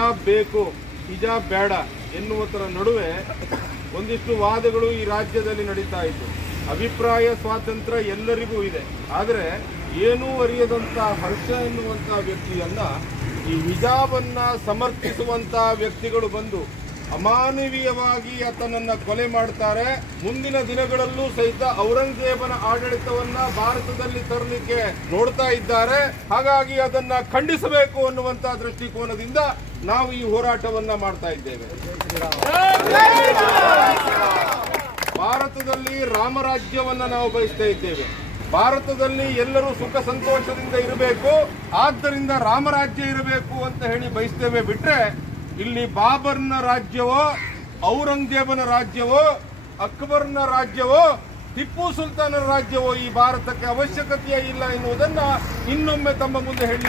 ಹಿಜಾಬ್ ಬೇಕು ಹಿಜಾಬ್ ಬೇಡ ಎನ್ನುವುದರ ನಡುವೆ ಒಂದಿಷ್ಟು ವಾದಗಳು ಈ ರಾಜ್ಯದಲ್ಲಿ ನಡೀತಾ ಇತ್ತು. ಅಭಿಪ್ರಾಯ ಸ್ವಾತಂತ್ರ್ಯ ಎಲ್ಲರಿಗೂ ಇದೆ, ಆದರೆ ಏನೂ ಅರಿಯದಂಥ ಹರ್ಷ ಎನ್ನುವಂಥ ವ್ಯಕ್ತಿಯನ್ನ ಈ ಹಿಜಾಬನ್ನ ಸಮರ್ಥಿಸುವಂಥ ವ್ಯಕ್ತಿಗಳು ಬಂದು ಅಮಾನವೀಯವಾಗಿ ಆತನನ್ನ ಕೊಲೆ ಮಾಡ್ತಾರೆ. ಮುಂದಿನ ದಿನಗಳಲ್ಲೂ ಸಹಿತ ಔರಂಗಜೇಬನ ಆಡಳಿತವನ್ನ ಭಾರತದಲ್ಲಿ ತರಲಿಕ್ಕೆ ನೋಡ್ತಾ ಇದ್ದಾರೆ. ಹಾಗಾಗಿ ಅದನ್ನ ಖಂಡಿಸಬೇಕು ಅನ್ನುವಂತ ದೃಷ್ಟಿಕೋನದಿಂದ ನಾವು ಈ ಹೋರಾಟವನ್ನ ಮಾಡ್ತಾ ಇದ್ದೇವೆ. ಭಾರತದಲ್ಲಿ ರಾಮರಾಜ್ಯವನ್ನ ನಾವು ಬಯಸ್ತಾ ಇದ್ದೇವೆ. ಭಾರತದಲ್ಲಿ ಎಲ್ಲರೂ ಸುಖ ಸಂತೋಷದಿಂದ ಇರಬೇಕು, ಆದ್ದರಿಂದ ರಾಮರಾಜ್ಯ ಇರಬೇಕು ಅಂತ ಹೇಳಿ ಬಯಸ್ತೇವೆ. ಬಿಟ್ರೆ ಇಲ್ಲಿ ಬಾಬರ್ನ ರಾಜ್ಯವೋ, ಔರಂಗಜೇಬನ ರಾಜ್ಯವೋ, ಅಕ್ಬರ್ನ ರಾಜ್ಯವೋ, ಟಿಪ್ಪು ಸುಲ್ತಾನರ ರಾಜ್ಯವೋ ಈ ಭಾರತಕ್ಕೆ ಅವಶ್ಯಕತೆಯೇ ಇಲ್ಲ ಎನ್ನುವುದನ್ನ ಇನ್ನೊಮ್ಮೆ ತಮ್ಮ ಮುಂದೆ ಹೇಳಿ